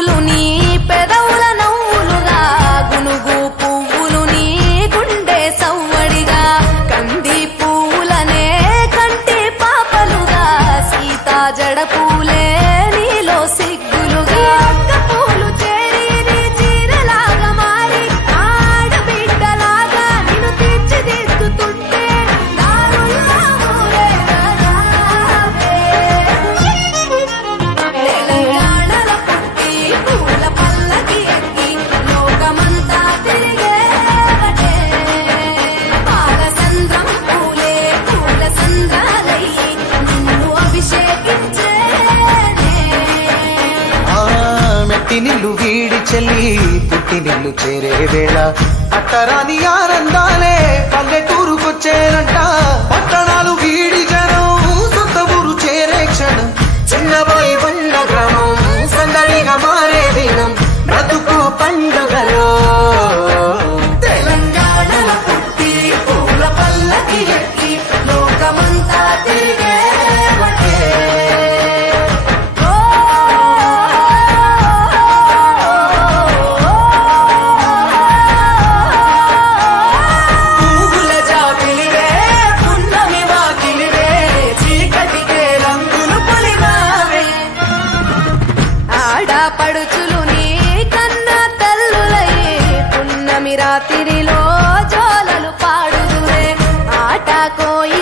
పువ్వులు నీ పెదవుల నవ్వులుగా గునుగు పువ్వులు నీ గుండె సవ్వడిగా కంది పువ్వులనే కంటి పాపలుగా సీతా జడ పూలే నీలో సిగ్గులుగా పూలు చేరి నీ చీరలాగా మారి ఆడబిడ్డలాగా నిన్ను తీర్చిదిద్దుతుంటే తెలంగాణల పుట్టి పూల పల్లకి ఎక్కి లోకమంతా తిరిగేవటే పాలసంద్రం పూలే పూల సంద్రాలయ్యి నిన్ను అభిషేకించేనే మెట్టినిల్లు వీడి చెల్లి పుట్టినిల్లు చేరే వేళ అట్టరాని ఆనందాలే పల్లెటూరుకొచ్చేనంట పట్టణాలు వీడి జనం సొంత ఊరు చేరే క్షణం చిన్నబోయి బండ గ్రామం సందడిగా మారే దినం బ్రతుకు పండుగలో తెలంగాణల పుట్టి పూల పల్లకి ఎక్కి లోకమంతా తిరిగేవటే పువ్వుల జాబిలివే పున్నమి వాకిలివే చీకటికే రంగులు పొలిమావే ఆడపడుచులు నీ కన్న తల్లులయ్యే పున్నమి రాత్రిలో జోలలు పాడుదురే ఆట కోయి